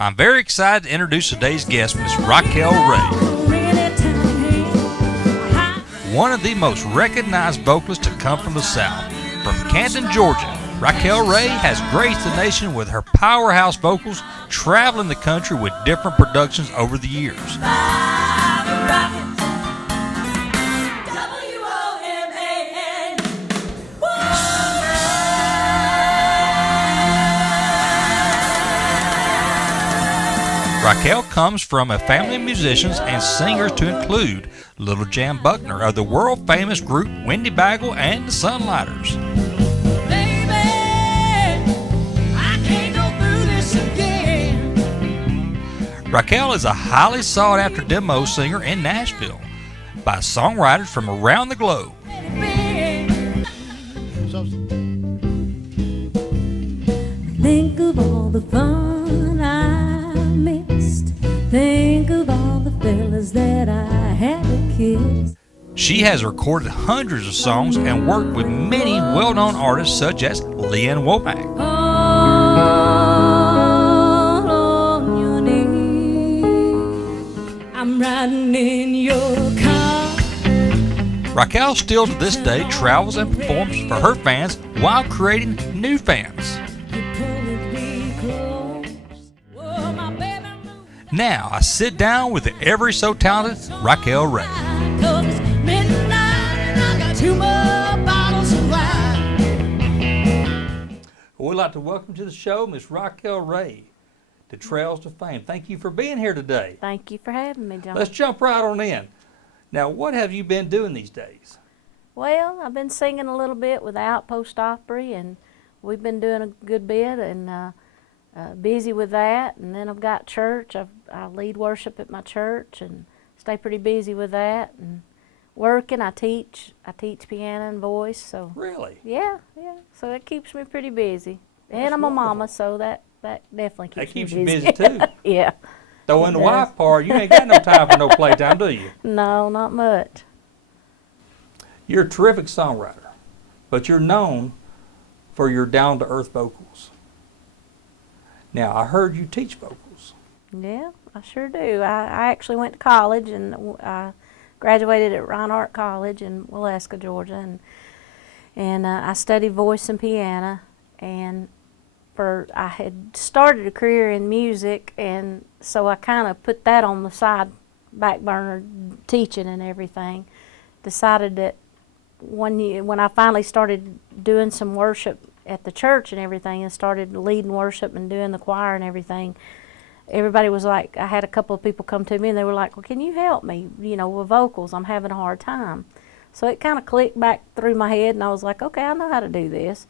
I'm very excited to introduce today's guest, Miss Raquel Rea. One of the most recognized vocalists to come from the South. From Canton, Georgia, Raquel Rea has graced the nation with her powerhouse vocals, traveling the country with different productions over the years. Raquel comes from a family of musicians and singers to include Little Jan Buckner of the world-famous group Wendy Bagel and the Songwriters. Raquel is a highly sought-after demo singer in Nashville by songwriters from around the globe. Think of all the fun I missed. Think of all the fellas that I had to kiss. She has recorded hundreds of songs and worked with many well-known artists such as Leanne Womack. All on your knee. I'm riding in your car. Raquel still to this day travels and performs for her fans while creating new fans. Now I sit down with the ever so talented Raquel Rea. We'd like to welcome to the show Miss Raquel Rea, to Trails to Fame. Thank you for being here today. Thank you for having me, John. Let's jump right on in. Now, what have you been doing these days? Well, I've been singing a little bit with the Outpost Opry, and we've been doing a good bit, and busy with that. And then I've got church. I lead worship at my church and stay pretty busy with that. And working, I teach piano and voice. So Really? yeah. So it keeps me pretty busy. And I'm a mama, so that definitely keeps me busy. That keeps you busy too. Yeah. Though in the wife part, you ain't got no time for no playtime, do you? No, not much. You're a terrific songwriter, but you're known for your down-to-earth vocals. Now, I heard you teach vocals. Yeah, I sure do. I actually went to college, and I graduated at Reinhardt College in Waleska, Georgia, and I studied voice and piano. And I had started a career in music, and so I kind of put that on the back burner, teaching and everything. Decided that one year, when I finally started doing some worship at the church and everything, and started leading worship and doing the choir and everything, everybody was like, I had a couple of people come to me and they were like, well, can you help me, with vocals? I'm having a hard time. So it kind of clicked back through my head, and I was like, okay, I know how to do this.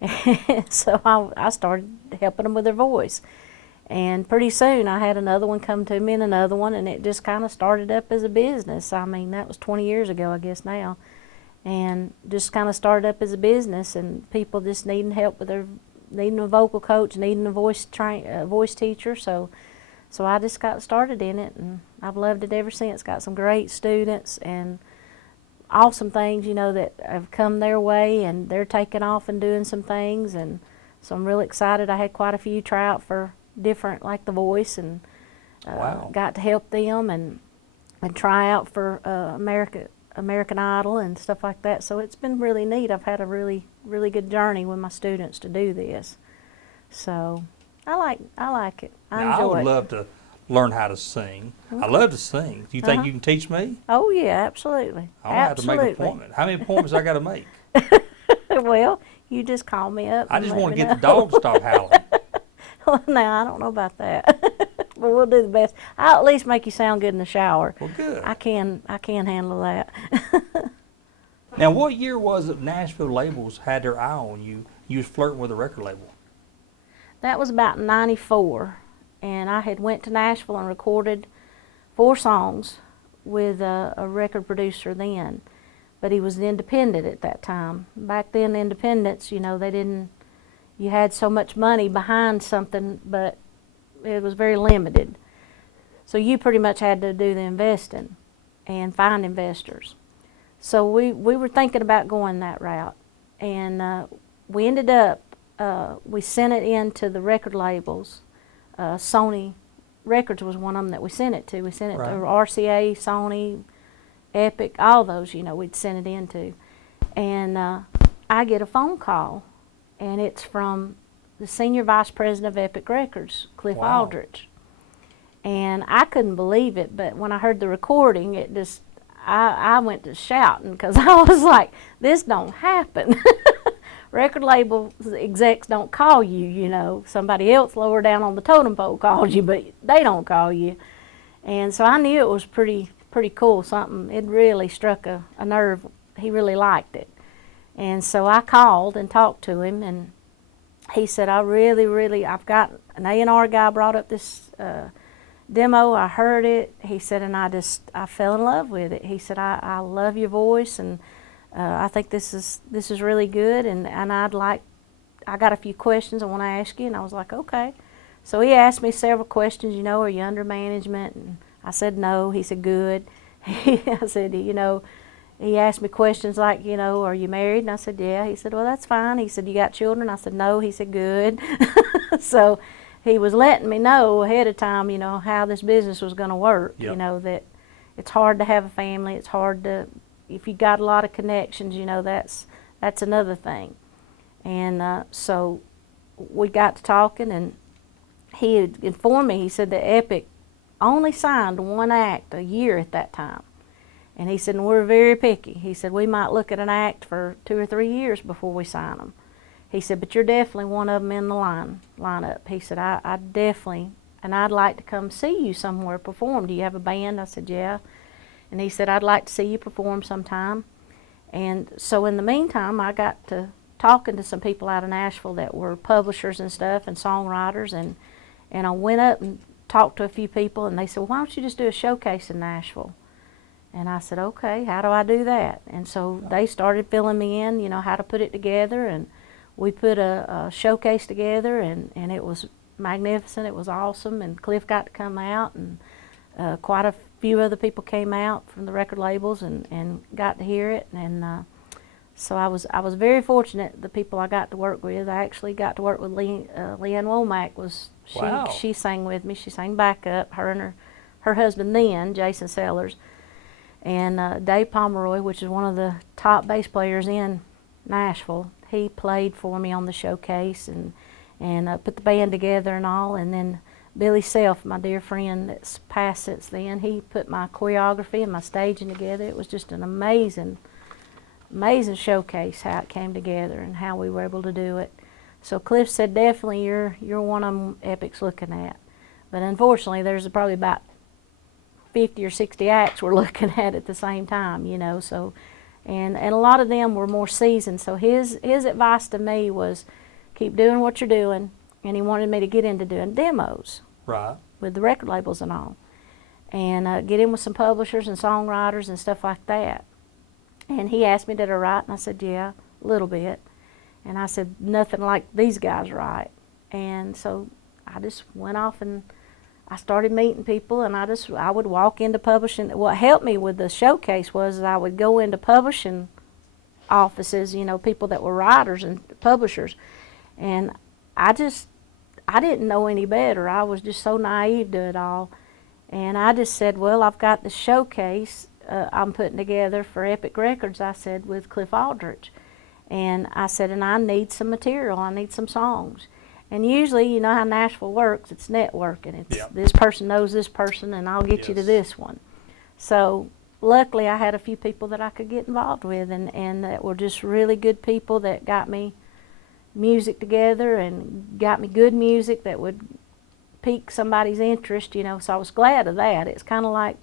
And so I started helping them with their voice. And pretty soon I had another one come to me and another one, and it just kind of started up as a business. I mean, that was 20 years ago, I guess now. And just kind of started up as a business, and people just needing help with needing a vocal coach, needing a voice teacher. So I just got started in it, and I've loved it ever since. Got some great students and awesome things, that have come their way, and they're taking off and doing some things. And so I'm really excited. I had quite a few try out for different, like The Voice, and Wow. got to help them and try out for American Idol and stuff like that. So it's been really neat. I've had a really, really good journey with my students to do this. So I like it. I Now, enjoy I would it. love to learn how to sing. I love to sing. Do you think you can teach me? Oh yeah, absolutely. I'll have to make an appointment. How many appointments I got to make? Well, you just call me up. I just want to get the dog to stop howling. Well, now I don't know about that, but we'll do the best. I'll at least make you sound good in the shower. Well, good. I can handle that. Now, what year was it Nashville labels had their eye on you? You was flirting with a record label. That was about '94, and I had went to Nashville and recorded 4 songs with a record producer then, but he was an independent at that time. Back then, independents, they didn't. You had so much money behind something, but it was very limited. So you pretty much had to do the investing and find investors. So we were thinking about going that route, and we ended up, we sent it in to the record labels Sony Records was one of them that we sent it to. We sent it Right. to RCA, Sony, Epic, all those, we'd send it into. And I get a phone call, and it's from the Senior Vice President of Epic Records, Cliff Wow. Aldrich. And I couldn't believe it, but when I heard the recording, I went to shouting, because I was like, this don't happen. Record label execs don't call you, somebody else lower down on the totem pole calls you, but they don't call you. And so I knew it was pretty cool, something. It really struck a nerve. He really liked it. And so I called and talked to him, and he said, I've got an A&R guy brought up this demo. I heard it. He said, and I fell in love with it. He said, I love your voice, and I think this is really good, and I got a few questions I want to ask you. And I was like, okay. So he asked me several questions, are you under management? And I said no. He said, good. I said, he asked me questions like, are you married? And I said, yeah. He said, well, that's fine. He said, you got children? I said, no. He said, good. So he was letting me know ahead of time, how this business was going to work. Yep. That it's hard to have a family. It's hard to, if you got a lot of connections, that's another thing. And so we got to talking, and he had informed me. He said that Epic only signed one act a year at that time. And he said, and we're very picky. He said, we might look at an act for 2 or 3 years before we sign them. He said, but you're definitely one of them in the lineup. He said, I definitely, and I'd like to come see you somewhere perform. Do you have a band? I said, yeah. And he said, I'd like to see you perform sometime. And so in the meantime, I got to talking to some people out of Nashville that were publishers and stuff and songwriters. And I went up and talked to a few people, and they said, well, why don't you just do a showcase in Nashville? And I said, okay, how do I do that? And so they started filling me in, how to put it together. And we put a showcase together, and it was magnificent. It was awesome. And Cliff got to come out, and quite a few other people came out from the record labels and got to hear it. And so I was very fortunate, the people I got to work with. I actually got to work with Leanne Womack. Wow. She sang with me. She sang backup, her and her husband then, Jason Sellers. And Dave Pomeroy, which is one of the top bass players in Nashville, he played for me on the showcase and put the band together and all. And then Billy Self, my dear friend that's passed since then, he put my choreography and my staging together. It was just an amazing showcase how it came together and how we were able to do it. So Cliff said, definitely you're one of them Epic's looking at. But unfortunately, there's probably about 50 or 60 acts we're looking at the same time, so, and a lot of them were more seasoned. So his advice to me was, keep doing what you're doing, and he wanted me to get into doing demos. Right. With the record labels and all, and get in with some publishers and songwriters and stuff like that. And he asked me, did I write? And I said, yeah, a little bit. And I said, nothing like these guys write. And so I just went off and I started meeting people, and I would walk into publishing. What helped me with the showcase was I would go into publishing offices, people that were writers and publishers, and I didn't know any better. I was just so naive to it all. And I just said, well, I've got the showcase I'm putting together for Epic Records, I said, with Cliff Aldrich. And I said, and I need some material. I need some songs. And usually, you know how Nashville works, it's networking. It's Yep. This person knows this person, and I'll get you to this one. So luckily, I had a few people that I could get involved with, and that were just really good people that got me music together and got me good music that would pique somebody's interest, So I was glad of that. It's kind of like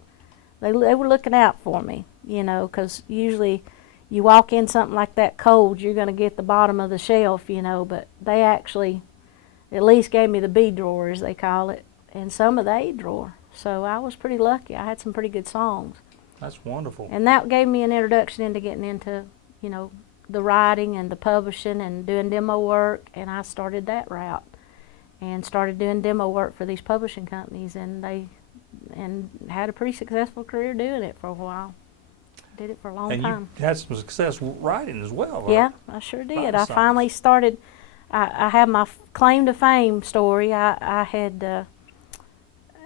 they were looking out for me, because usually you walk in something like that cold, you're going to get the bottom of the shelf, but they actually at least gave me the B drawer, as they call it, and some of the A drawer. So I was pretty lucky. I had some pretty good songs. That's wonderful. And that gave me an introduction into getting into, the writing and the publishing and doing demo work, and I started that route and started doing demo work for these publishing companies, and had a pretty successful career doing it for a while. Did it for a long and time. you had some success writing as well, right? Yeah, I sure did. Writing I songs. finally started. I have my claim to fame story. I had,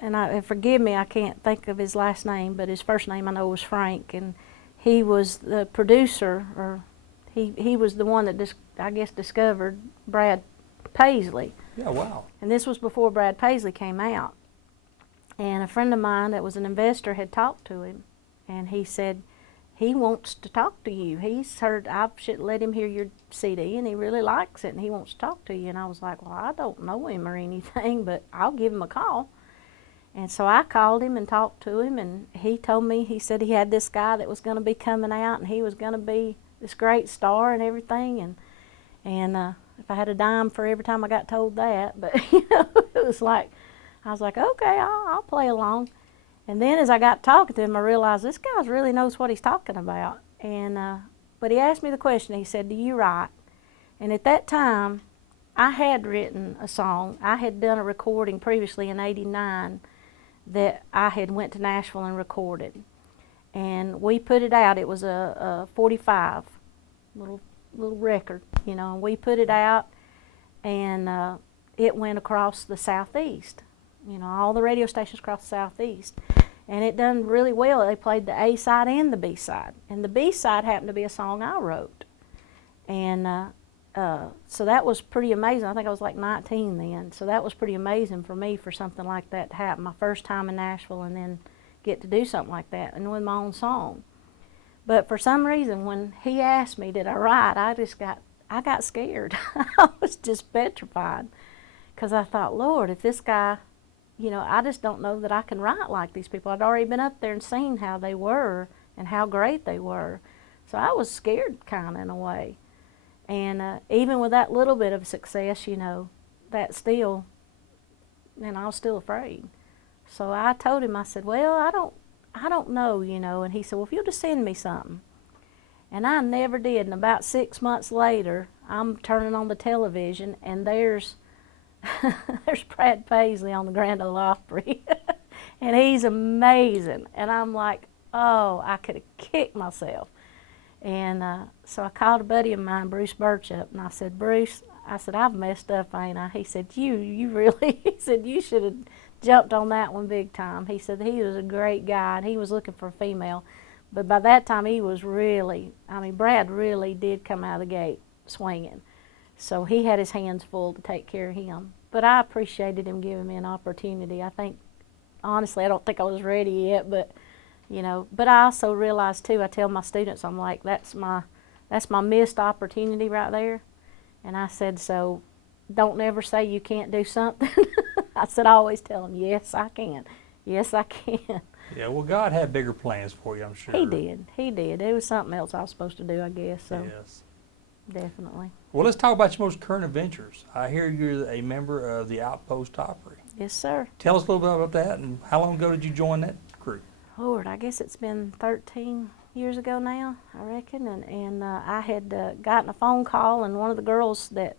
and forgive me, I can't think of his last name, but his first name I know was Frank, and he was the producer, or he was the one that I guess discovered Brad Paisley. Yeah, wow. And this was before Brad Paisley came out. And a friend of mine that was an investor had talked to him, and he said, he wants to talk to you. He's heard I should let him hear your CD, and he really likes it, and he wants to talk to you. And I was like, well, I don't know him or anything, but I'll give him a call. And so I called him and talked to him, and he told me, he said he had this guy that was going to be coming out, and he was going to be this great star and everything. And if I had a dime for every time I got told that, but it was like, I was like, okay, I'll play along. And then as I got talking to him, I realized this guy really knows what he's talking about. And but he asked me the question. He said, do you write? And at that time, I had written a song. I had done a recording previously in '89 that I had went to Nashville and recorded. And we put it out. It was a 45, little record, and we put it out, and it went across the Southeast. All the radio stations across the Southeast. And it done really well. They played the A side and the B side. And the B side happened to be a song I wrote. And so that was pretty amazing. I think I was like 19 then. So that was pretty amazing for me for something like that to happen. My first time in Nashville, and then get to do something like that and with my own song. But for some reason, when he asked me, did I write, I got scared. I was just petrified. Because I thought, Lord, if this guy, I just don't know that I can write like these people. I'd already been up there and seen how they were and how great they were. So I was scared kind of in a way. And even with that little bit of success, that still, I was still afraid. So I told him, I said, well, I don't know, And he said, well, if you'll just send me something. And I never did. And about 6 months later, I'm turning on the television, and there's Brad Paisley on the Grand Ole Opry. And he's amazing. And I'm like, oh, I could have kicked myself. And so I called a buddy of mine, Bruce Birchup, and I said, Bruce, I've messed up, ain't I? He said, you really, he said, you should have jumped on that one big time. He said he was a great guy, and he was looking for a female. But by that time, he was really, Brad really did come out of the gate swinging. So he had his hands full to take care of him. But I appreciated him giving me an opportunity. I think, honestly, I don't think I was ready yet, but but I also realized too, I tell my students, I'm like, that's my missed opportunity right there. And I said, so don't ever say you can't do something. I said, I always tell them, yes, I can. Yes, I can. Yeah, well, God had bigger plans for you, I'm sure. He did. It was something else I was supposed to do, I guess. So yes. Definitely. Well, let's talk about your most current adventures. I hear you're a member of the Outpost Opry. Yes, sir. Tell us a little bit about that, and how long ago did you join that crew? Lord, I guess it's been 13 years ago now, I reckon. And I had gotten a phone call, and one of the girls that,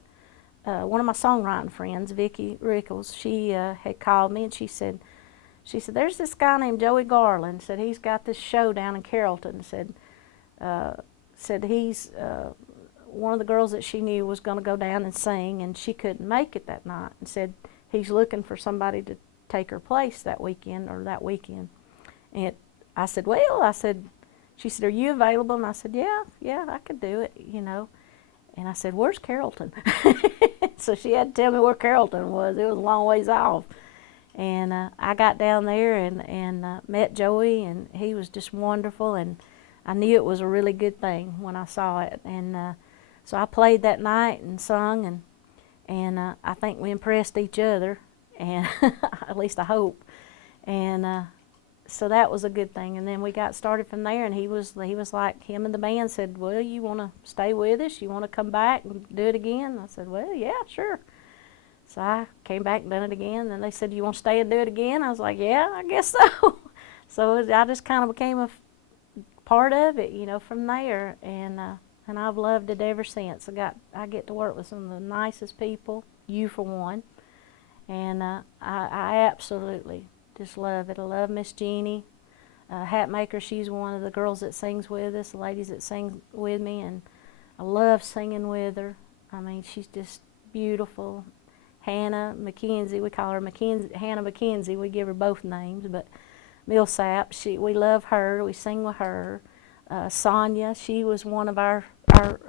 one of my songwriting friends, Vicki Rickles, she had called me, and she said, there's this guy named Joey Garland. Said he's got this show down in Carrollton. Said he's one of the girls that she knew was going to go down and sing, and she couldn't make it that night. And said he's looking for somebody to take her place that weekend or that weekend. And I said, well, she said, are you available? And I said, yeah, I could do it, And I said, where's Carrollton? So she had to tell me where Carrollton was. It was a long ways off. And I got down there and met Joey, and he was just wonderful. And I knew it was a really good thing when I saw it. And so I played that night and sung, and I think we impressed each other, and at least I hope. And so that was a good thing. And then we got started from there, and he was like, him and the band said, well, you want to stay with us? You want to come back and do it again? I said, well, yeah, sure. So I came back and done it again. And they said, you want to stay and do it again? I was like, yeah, I guess so. So I just kind of became a part of it, from there. And I've loved it ever since. I get to work with some of the nicest people, you for one. And I absolutely just love it. I love Miss Jeannie, Hatmaker. She's one of the girls that sings with us, the ladies that sing with me, and I love singing with her. She's just beautiful. Hannah McKenzie, we call her Hannah McKenzie. We give her both names, but Millsap, we love her. We sing with her. Sonia, she was one of our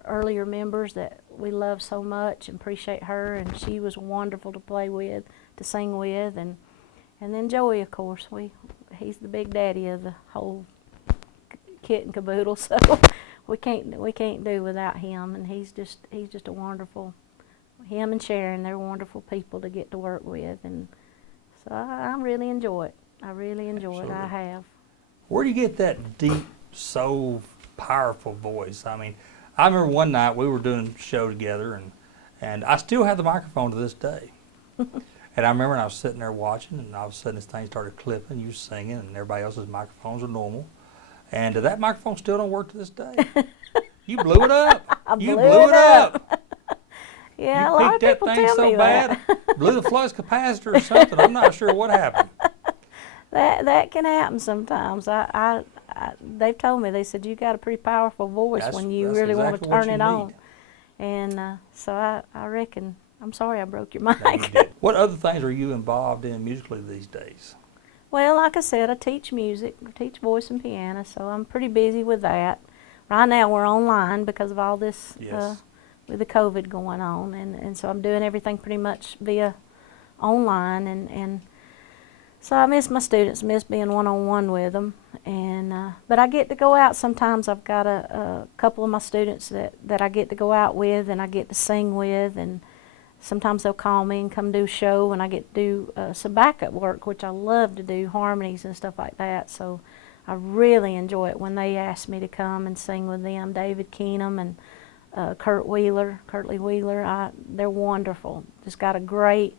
earlier members that we love so much and appreciate her, and she was wonderful to play with, to sing with, and then Joey, of course. He's the big daddy of the whole kit and caboodle, so we can't do without him, and he's just a wonderful. Him and Sharon, they're wonderful people to get to work with, and so I really enjoy it. I really enjoy it. I have. Where do you get that deep, soul, powerful voice? I mean, I remember one night we were doing a show together, and I still have the microphone to this day. And I remember I was sitting there watching, and all of a sudden this thing started clipping, you singing, and everybody else's microphones are normal. And that microphone still don't work to this day. You blew it up. You blew it up. Yeah, you a lot of picked people that thing tell so me bad, that. blew the flux capacitor or something. I'm not sure what happened. That can happen sometimes. They've told me, they said you got a pretty powerful voice when you really want to turn it on. And so I reckon, I'm sorry I broke your mic. No, what other things are you involved in musically these days? Well, like I said, I teach music, I teach voice and piano, so I'm pretty busy with that. Right now we're online because of all this with the COVID going on, and so I'm doing everything pretty much via online, and so I miss my students, miss being one-on-one with them, and but I get to go out sometimes. I've got a couple of my students that I get to go out with and I get to sing with, and sometimes they'll call me and come do a show, and I get to do some backup work, which I love to do, harmonies and stuff like that, so I really enjoy it when they ask me to come and sing with them. David Keenum and Kurtley Wheeler, they're wonderful. Just got a great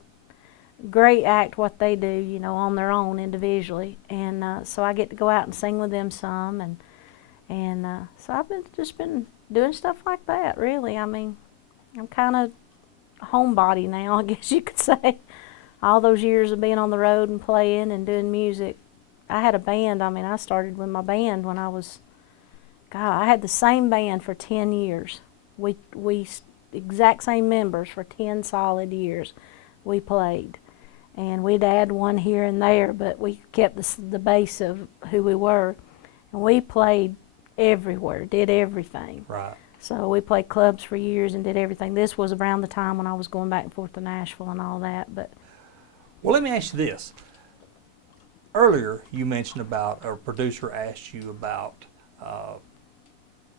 act what they do, you know, on their own individually, and so I get to go out and sing with them some, and so I've just been doing stuff like that. Really, I mean, I'm kind of homebody now, I guess you could say. All those years of being on the road and playing and doing music. I had a band. I mean, I started with my band when I had the same band for 10 years. We exact same members for 10 solid years we played. And we'd add one here and there, but we kept the base of who we were. And we played everywhere, did everything. Right. So we played clubs for years and did everything. This was around the time when I was going back and forth to Nashville and all that. But well, let me ask you this. Earlier, you mentioned about, a producer asked you about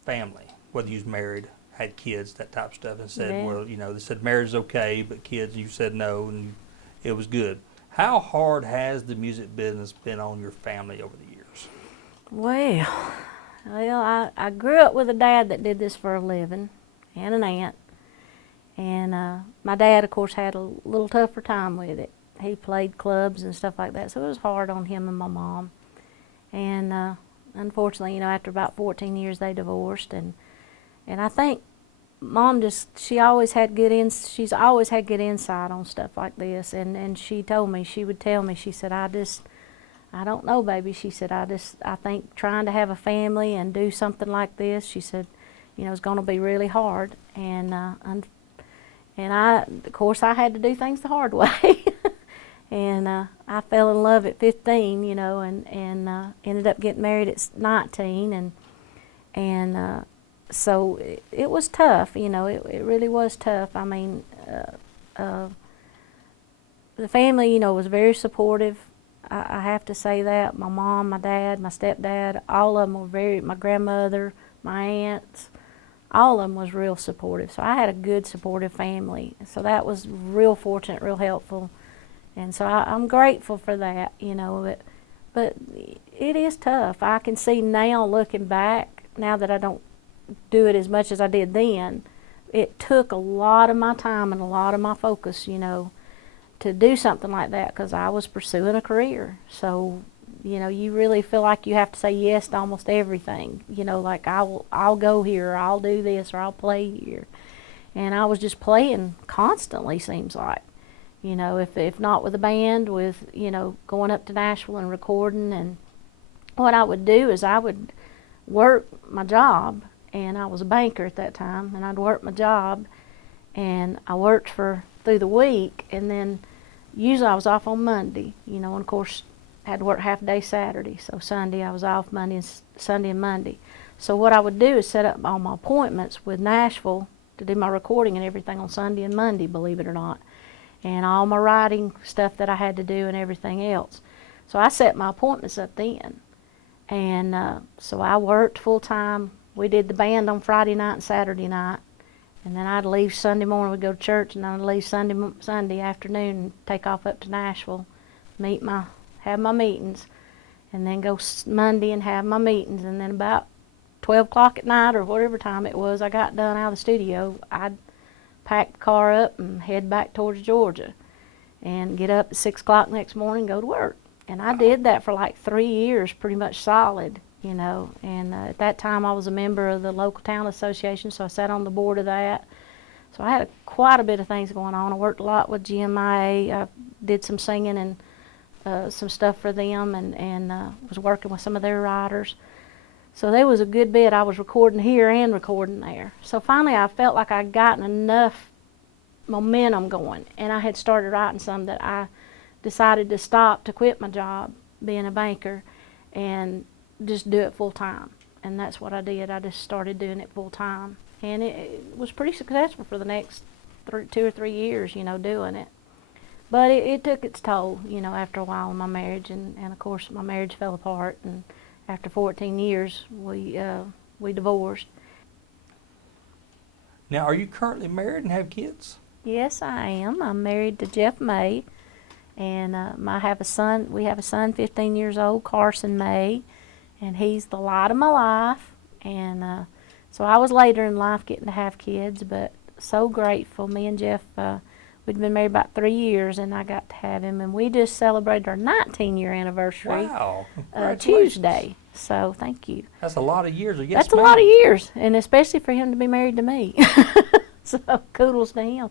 family, whether you was married, had kids, that type of stuff, and said, well, you know, they said marriage is okay, but kids, you said no, and it was good. How hard has the music business been on your family over the years? Well, I grew up with a dad that did this for a living, and an aunt. And my dad, of course, had a little tougher time with it. He played clubs and stuff like that, so it was hard on him and my mom. And unfortunately, you know, after about 14 years, they divorced. And I think Mom she's always had good insight on stuff like this. And she told me, she would tell me, she said, I don't know, baby. She said, I think trying to have a family and do something like this, she said, you know, it's going to be really hard. And of course, I had to do things the hard way. And I fell in love at 15, you know, and ended up getting married at 19. And so it was tough, you know, it really was tough. I mean, the family, you know, was very supportive. I have to say that. My mom, my dad, my stepdad, all of them were my grandmother, my aunts, all of them was real supportive. So I had a good supportive family. So that was real fortunate, real helpful. And so I'm grateful for that, you know, but it is tough. I can see now, looking back, now that I don't do it as much as I did then, it took a lot of my time and a lot of my focus, you know, to do something like that, because I was pursuing a career. So, you know, you really feel like you have to say yes to almost everything, you know, like I'll go here, or I'll do this, or I'll play here. And I was just playing constantly, seems like. You know, if not with a band, with, you know, going up to Nashville and recording. And what I would do is I would work my job, and I was a banker at that time, and I'd work my job, and I worked through the week, and then usually I was off on Monday, and of course I had to work half a day Saturday, so Sunday I was off Sunday and Monday. So what I would do is set up all my appointments with Nashville to do my recording and everything on Sunday and Monday, believe it or not, and all my writing stuff that I had to do and everything else. So I set my appointments up then, and so I worked full time. We did the band on Friday night and Saturday night, and then I'd leave Sunday morning, we'd go to church, and then I'd leave Sunday afternoon and take off up to Nashville, have my meetings, and then go Monday and have my meetings, and then about 12 o'clock at night or whatever time it was I got done out of the studio, I'd pack the car up and head back towards Georgia and get up at 6 o'clock next morning and go to work. And I did that for like 3 years, pretty much solid, and at that time I was a member of the local town association, so I sat on the board of that. So I had quite a bit of things going on. I worked a lot with GMIA. I did some singing and some stuff for them, and was working with some of their writers. So there was a good bit. I was recording here and recording there. So finally I felt like I'd gotten enough momentum going, and I had started writing some that I decided to quit my job being a banker and just do it full time. And that's what I did. I just started doing it full time. And it was pretty successful for the next 2 or 3 years, doing it. But it took its toll, after a while in my marriage, and of course my marriage fell apart, and after 14 years we divorced. Now, are you currently married and have kids? Yes, I am. I'm married to Jeff May, and I have a son. We have a son, 15 years old, Carson May, and he's the light of my life. And so I was later in life getting to have kids, but so grateful. Me and Jeff, we'd been married about 3 years, and I got to have him, and we just celebrated our 19-year anniversary. Wow. Tuesday. So thank you. That's a lot of years. That's a lot of years, and especially for him to be married to me. So kudos to him.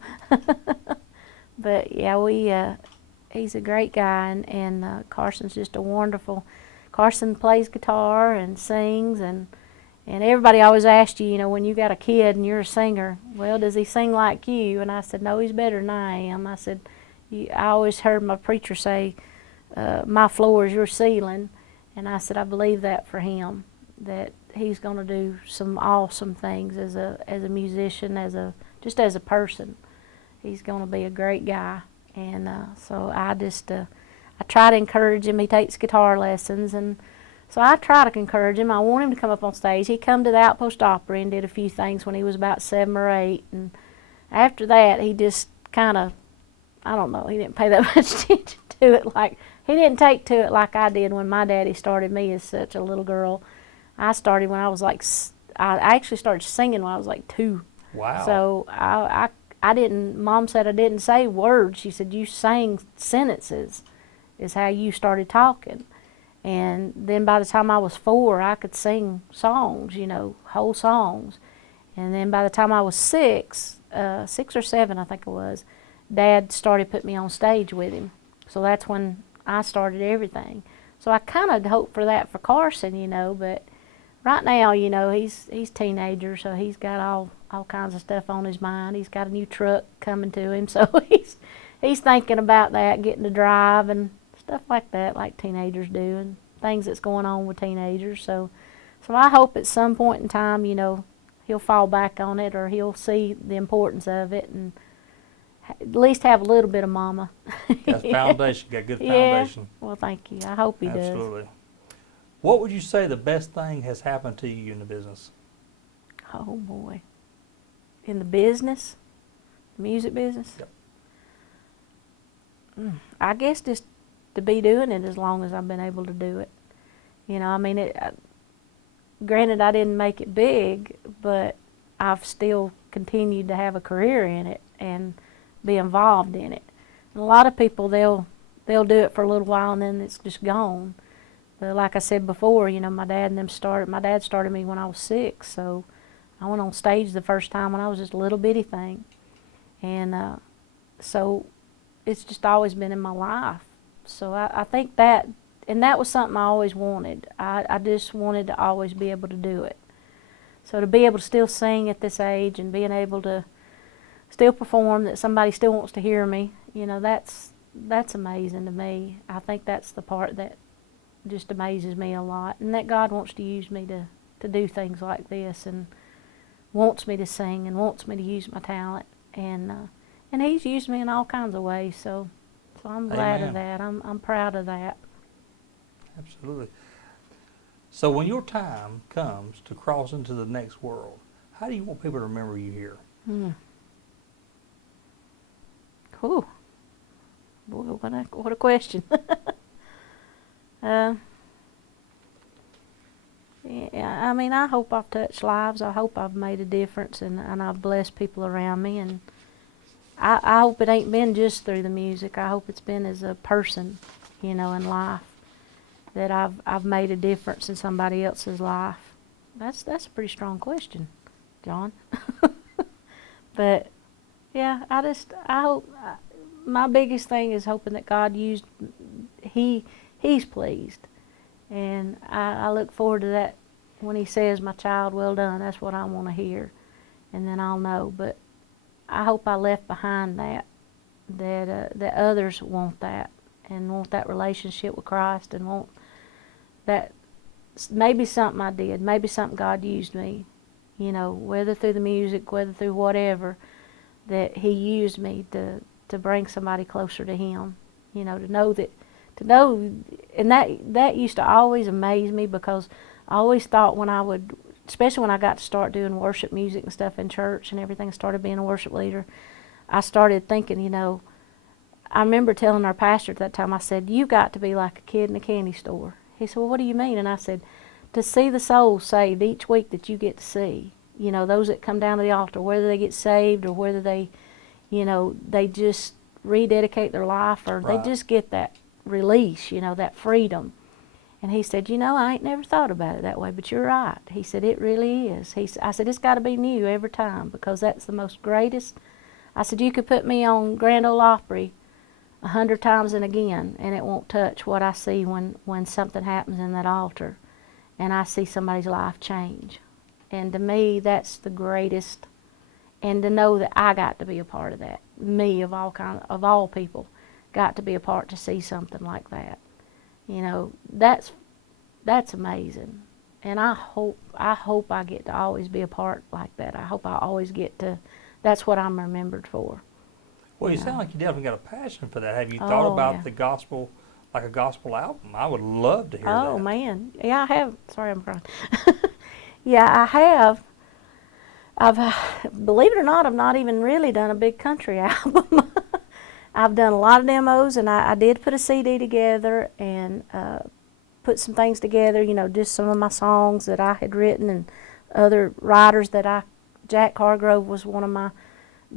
But yeah, he's a great guy, and Carson's just a wonderful. Carson plays guitar and sings, and everybody always asks you, when you got a kid and you're a singer, well, does he sing like you? And I said, no, he's better than I am. I said, I always heard my preacher say, my floor is your ceiling. And I said, I believe that for him, that he's going to do some awesome things as a musician, just as a person. He's going to be a great guy. And so I try to encourage him. He takes guitar lessons, and so I try to encourage him. I want him to come up on stage. He come to the Outpost Opry and did a few things when he was about 7 or 8, and after that he just kind of, I don't know, he didn't pay that much attention to it. Like, he didn't take to it like I did when my daddy started me as such a little girl. I started when I was like, I actually started singing when I was like 2. Wow. So I didn't, Mom said I didn't say words. She said, you sang sentences is how you started talking. And then by the time I was 4, I could sing songs, whole songs. And then by the time I was 6 or 7, I think it was, Dad started putting me on stage with him. So that's when I started everything. So I kind of hope for that for Carson, but right now, he's teenager, so he's got all kinds of stuff on his mind. He's got a new truck coming to him, so he's thinking about that, getting to drive and stuff like that, like teenagers do, and things that's going on with teenagers. So I hope at some point in time, he'll fall back on it, or he'll see the importance of it, and at least have a little bit of mama. That's foundation. Got good foundation. Yeah. Well, thank you. I hope he does. Absolutely. What would you say the best thing has happened to you in the business? Oh boy. In the business, the music business. Yep. I guess just to be doing it as long as I've been able to do it. Granted, I didn't make it big, but I've still continued to have a career in it and be involved in it. And a lot of people, they'll do it for a little while and then it's just gone. But like I said before, my dad started me when I was 6, so I went on stage the first time when I was just a little bitty thing. And so it's just always been in my life. So I think that, and that was something I always wanted. I just wanted to always be able to do it. So to be able to still sing at this age and being able to still perform, that somebody still wants to hear me. You know, that's amazing to me. I think that's the part that just amazes me a lot, and that God wants to use me to do things like this, and wants me to sing, and wants me to use my talent, and He's used me in all kinds of ways. So I'm glad of that. I'm proud of that. Absolutely. So when your time comes to cross into the next world, how do you want people to remember you here? Cool. Boy, what a question. Yeah, I mean, I hope I've touched lives. I hope I've made a difference, and I've blessed people around me. And I hope it ain't been just through the music. I hope it's been as a person, you know, in life, that I've made a difference in somebody else's life. That's a pretty strong question, John. But yeah, I hope, my biggest thing is hoping that God He's pleased. And I look forward to that when He says, "My child, well done." That's what I want to hear. And then I'll know. But I hope I left behind that others want that, and want that relationship with Christ, and want that. Maybe something I did, maybe something God used me, you know, whether through the music, whether through whatever, that He used me to bring somebody closer to Him, you know, to know, and that used to always amaze me, because I always thought especially when I got to start doing worship music and stuff in church and everything, started being a worship leader, I started thinking, you know, I remember telling our pastor at that time, I said, "You got to be like a kid in a candy store." He said, "Well, what do you mean?" And I said, "To see the souls saved each week that you get to see, you know, those that come down to the altar, whether they get saved or whether they, you know, they just rededicate their life, or Right. they just get that release, you know, that freedom." And he said, "You know, I ain't never thought about it that way, but you're right." He said, "It really is." I said, "It's got to be new every time, because that's the most greatest." I said, "You could put me on Grand Ole Opry 100 times and again, and it won't touch what I see when something happens in that altar, and I see somebody's life change." And to me, that's the greatest. And to know that I got to be a part of that, me of all people, got to be a part to see something like that. You know, that's amazing. And I hope I get to always be a part like that. I hope I always get to. That's what I'm remembered for. Well, you sound like you definitely got a passion for that. Have you thought about the gospel, like a gospel album? I would love to hear that. Oh, man. Yeah, I have. Sorry, I'm crying. Yeah, I have. Believe it or not, I've not even really done a big country album. I've done a lot of demos, and I did put a CD together and put some things together, you know, just some of my songs that I had written, and other writers Jack Hargrove was one of my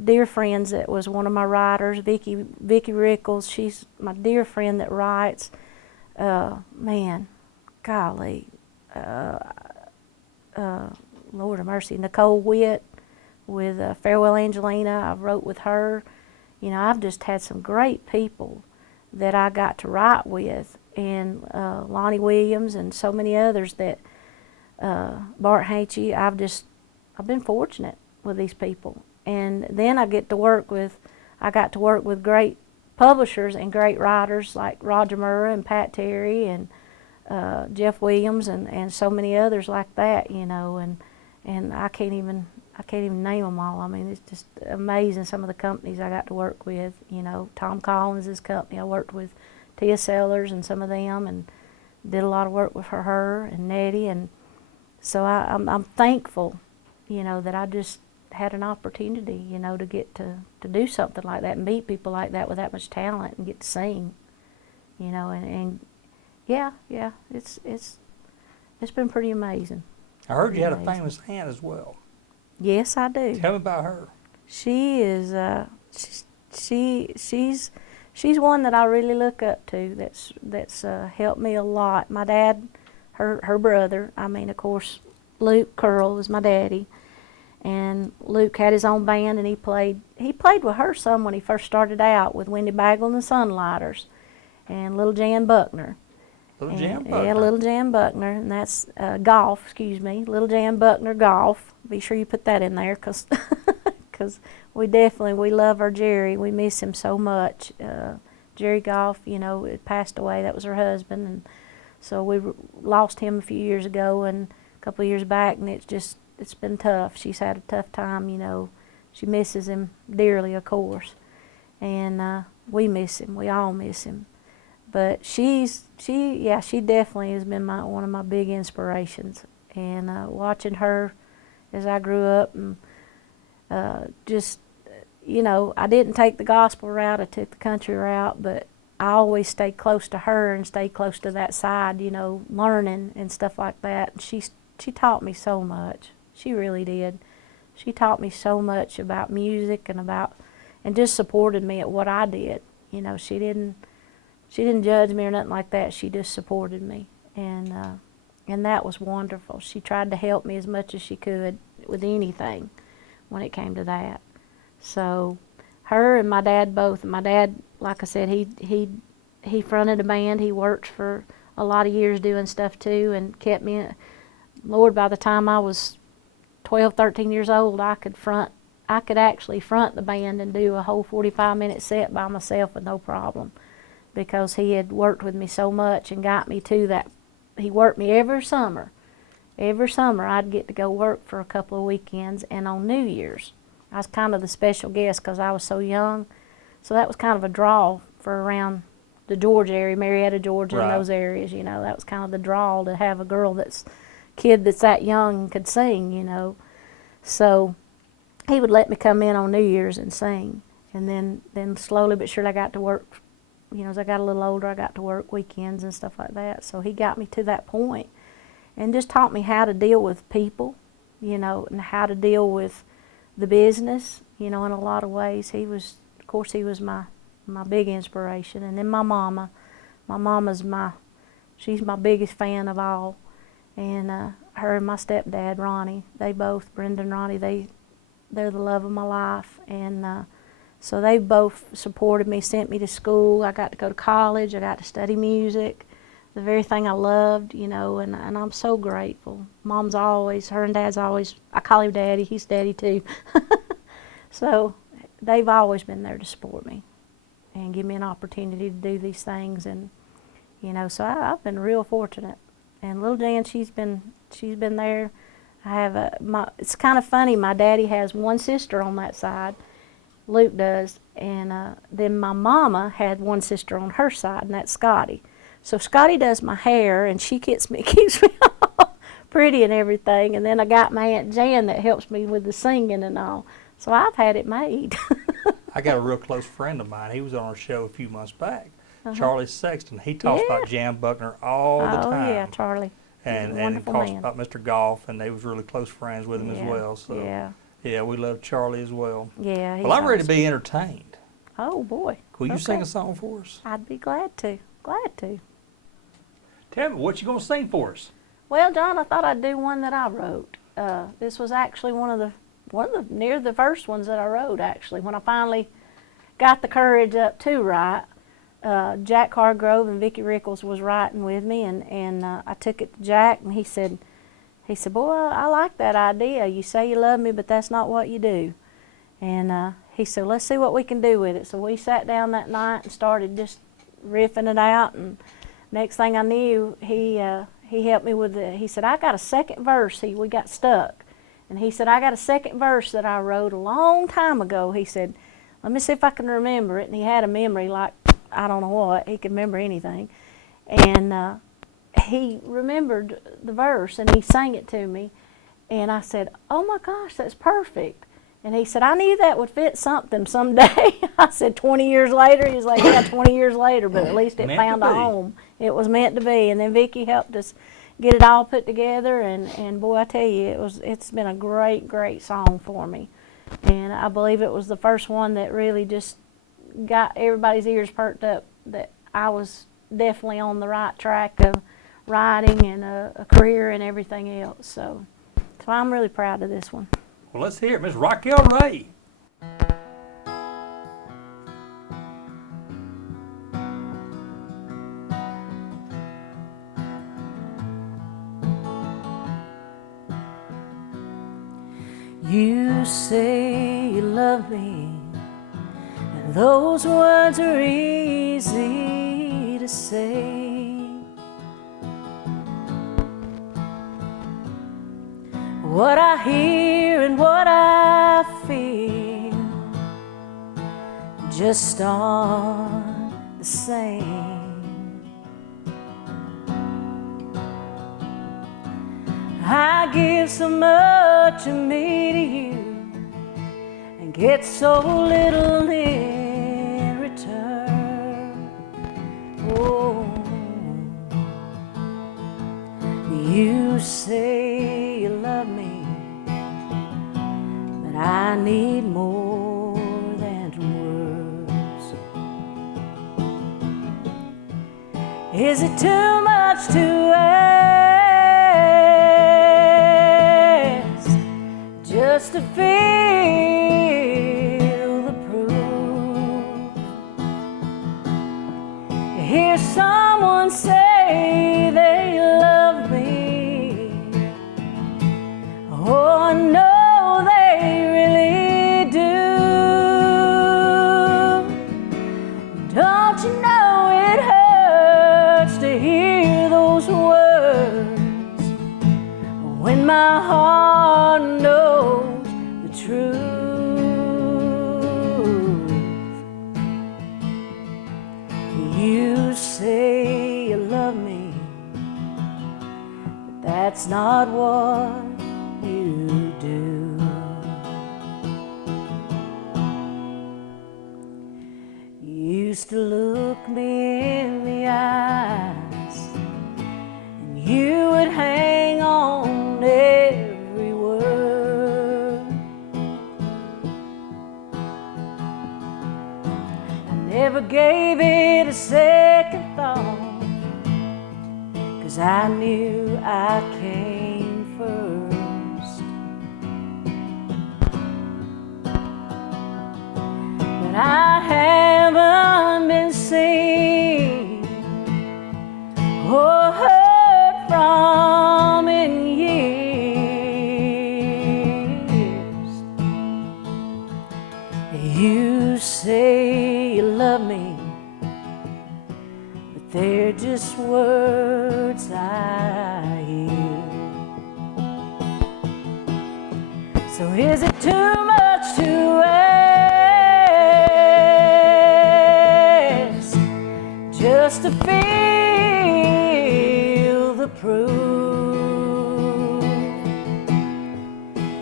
dear friends that was one of my writers. Vicky Rickles, she's my dear friend that writes. Man, golly, Lord of mercy, Nicole Witt with Farewell Angelina. I wrote with her. You know, I've just had some great people that I got to write with, and Lonnie Williams and so many others that Bart Hanchy. I've been fortunate with these people, and then I got to work with great publishers and great writers like Roger Murrah and Pat Terry and Jeff Williams and so many others like that. You know, and I can't even name them all. I mean, it's just amazing some of the companies I got to work with. You know, Tom Collins' company, I worked with Tia Sellers and some of them, and did a lot of work with her and Nettie, and so I'm thankful, you know, that I just had an opportunity, you know, to get to do something like that and meet people like that with that much talent and get to sing, you know, and yeah, it's been pretty amazing. I heard you had a famous aunt as well. Yes, I do. Tell me about her. She is she's one that I really look up to. That's helped me a lot. My dad, her brother. I mean, of course, Luke Curl was my daddy, and Luke had his own band, and he played with her some when he first started out with Wendy Bagwell and the Sunlighters, and Little Jan Buckner. Yeah, Little Jan Buckner, and that's Little Jan Buckner Golf. Be sure you put that in there, because because we love our Jerry. We miss him so much. Jerry Goff, it passed away. That was her husband, and so we lost him a few years ago and a couple of years back, and it's been tough. She's had a tough time, She misses him dearly, of course, and we miss him. We all miss him. But she definitely has been one of my big inspirations, and watching her as I grew up, and I didn't take the gospel route. I took the country route, but I always stayed close to her and stayed close to that side, learning and stuff like that. And she taught me so much. She really did. She taught me so much about music and just supported me at what I did. She didn't judge me or nothing like that. She just supported me, and that was wonderful. She tried to help me as much as she could with anything when it came to that. So her and my dad both. My dad, like I said, he fronted a band. He worked for a lot of years doing stuff too, and kept me. Lord, by the time I was 12, 13 years old, I could actually front the band and do a whole 45-minute set by myself with no problem, because he had worked with me so much and got me to that. He worked me every summer. Every summer I'd get to go work for a couple of weekends, and on New Year's, I was kind of the special guest because I was so young. So that was kind of a draw for around the Georgia area, Marietta, Georgia, and those areas, That was kind of the draw to have a kid that's that young and could sing, So he would let me come in on New Year's and sing. And then slowly but surely I got to work, as I got a little older, I got to work weekends and stuff like that. So he got me to that point and just taught me how to deal with people, and how to deal with the business, in a lot of ways. He was my big inspiration. And then my mama's she's my biggest fan of all. And her and my stepdad, Ronnie, Brenda and Ronnie, they're the love of my life. And so they both supported me, sent me to school. I got to go to college. I got to study music, the very thing I loved, and I'm so grateful. Her and Dad's always, I call him Daddy, he's Daddy too. So they've always been there to support me and give me an opportunity to do these things. And, so I've been real fortunate. And little Jan, she's been there. I have it's kind of funny, my daddy has one sister on that side, Luke does, and then my mama had one sister on her side, and that's Scotty. So Scotty does my hair, and she keeps me all pretty and everything. And then I got my Aunt Jan that helps me with the singing and all. So I've had it made. I got a real close friend of mine. He was on our show a few months back, Charlie Sexton. He talks about Jan Buckner all the time. Oh, yeah, Charlie. And talks about Mr. Goff, and they was really close friends with him as well. So yeah, we love Charlie as well. Yeah. Well, I'm ready to be entertained. Oh, boy. Will you sing a song for us? I'd be glad to. Tell me, what you going to sing for us? Well, John, I thought I'd do one that I wrote. This was actually one of the near the first ones that I wrote, actually, when I finally got the courage up to write. Jack Hargrove and Vicki Rickles was writing with me, and I took it to Jack, and he said, boy, I like that idea. You say you love me, but that's not what you do. And he said, let's see what we can do with it. So we sat down that night and started just riffing it out, and next thing I knew, he helped me with he said, I got a second verse. We got stuck. And he said, I got a second verse that I wrote a long time ago. He said, let me see if I can remember it. And he had a memory like, I don't know what. He could remember anything. And he remembered the verse, and he sang it to me. And I said, oh, my gosh, that's perfect. And he said, I knew that would fit something someday. I said, 20 years later? He was like, yeah, 20 years later, but at least it found a home. It was meant to be. And then Vicki helped us get it all put together, and boy, I tell you, it's been a great, great song for me. And I believe it was the first one that really just got everybody's ears perked up, that I was definitely on the right track of writing and a career and everything else. So I'm really proud of this one. Well, let's hear it. Miss Raquel Rea. You say you love me, and those words are easy to say. What I hear and what I feel just aren't the same. I give so much of me to you and get so little in return. Oh, you say you love me, but I need more than words. Is it too much to ask just to feel the proof? Hear someone say they love me. Oh, I know they really do. Don't you know it hurts to hear those words when my heart knows the truth? You say you love me, but that's not what you do. You used to look me in the eyes, and you would hang on every word. I never gave it a second thought, 'cause I knew I came first. I haven't been seen or heard from in years. You say you love me, but they're just words I hear. So is it too much to just to feel the proof?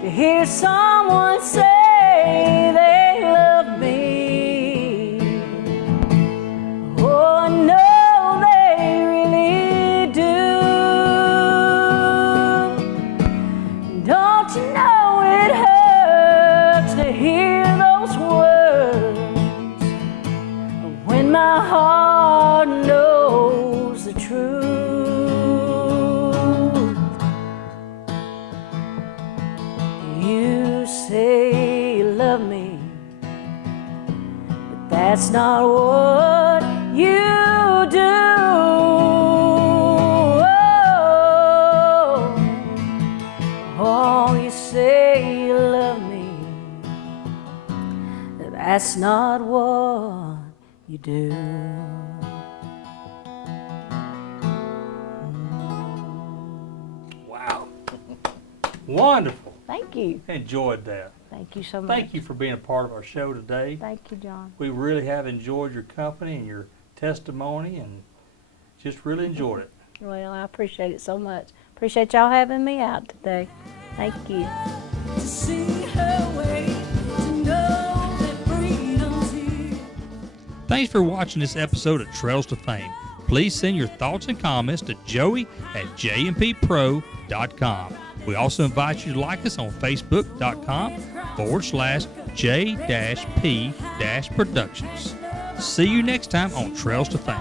To hear someone say they love me. Oh, I know they really do. Don't you know it hurts to hear those words when my heart knows the truth? You say you love me, but that's not what you do. Oh, you say you love me, but that's not what you do. Wow. Wonderful. Thank you. Enjoyed that. Thank you so much. Thank you for being a part of our show today. Thank you, John. We really have enjoyed your company and your testimony, and just really enjoyed it. Well, I appreciate it so much. Appreciate y'all having me out today. Thank you. To see her way, to know that freedom's here. Thanks for watching this episode of Trails to Fame. Please send your thoughts and comments to joey@jmpro.com. We also invite you to like us on facebook.com/J-P-Productions. See you next time on Trails to Fame.